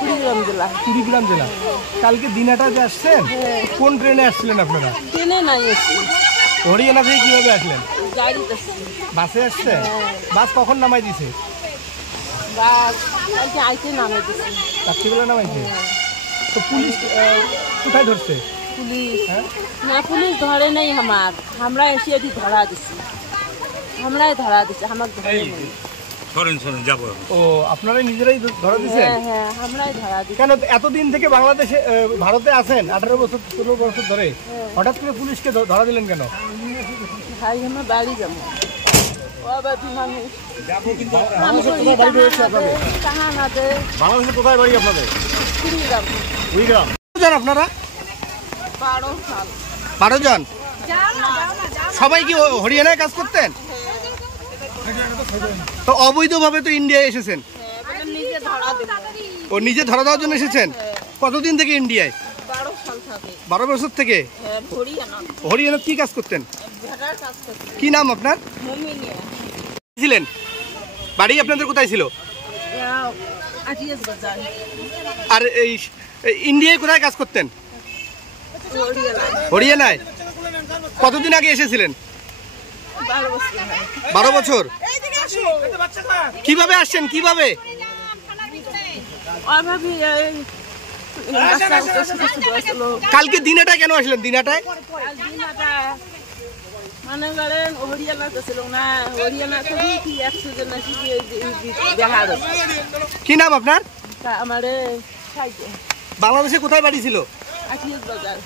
কুড়িগ্রাম জেলা। কালকে দিনাটা যে আসছেন, কোন ট্রেনে আসছিলেন আপনারা? ট্রেনে নাই এসেছি। হরিয়ানা থেকে কিভাবে আসলেন? গাড়িতে। বাসে আসছে? বাস কখন নামাই দিছে? বাস কালকে আইতে নামাই দিছে। রাত্রিবেলা নামাইছে? তো পুলিশ কোথায় ধরছে? পুলিশ না, পুলিশ ধরে নাই আমার, আমরা এসে ধরা দিছি, আমরাই ধরা দিছি, আমাকে ধরে নাই। যাবো। ও, আপনারাই নিজেরাই ধরা দিয়েছেন? হ্যাঁ, আমরাই ধরা দিছি। কেন এতদিন থেকে বাংলাদেশে ভারতে আছেন 18 বছর 16 বছর ধরে, হঠাৎ করে পুলিশকে ধরা দিলেন কেন? ভাই আমার বাড়ি যাবো। বাংলাদেশে কোথায় বাড়ি আপনাদের? কুড়িগ্রাম। কতজন আপনারা? 12 জন। সবাই কি হরিয়ানায় কাজ করতেন? তো অবৈধভাবে তো ইন্ডিয়ায় এসেছেন। ও নিজে ধরা দেওয়ার জন্য এসেছেন? কতদিন থেকে ইন্ডিয়ায়? 12 বছর থেকে। হরিয়ানা কি কাজ করতেন? কি নাম আপনার? ছিলেন? বাড়ি আপনাদের কোথায় ছিল? আর এই ইন্ডিয়ায় কোথায় কাজ করতেন? হরিয়ানায়। কতদিন আগে এসেছিলেন? 12 বছর। কিভাবে আসছেন? কিভাবে? কালকে দিনাটা কেন আসলেন? দিনাটায় মানে করেন হরিয়ানাতে ছিল না, হরিয়ানাতে কি অ্যাক্সিডেন্ট আছে দেখা যাচ্ছে। কি নাম আপনার? আমার বাংলাদেশে কোথায় বাড়ি ছিল? বাজার।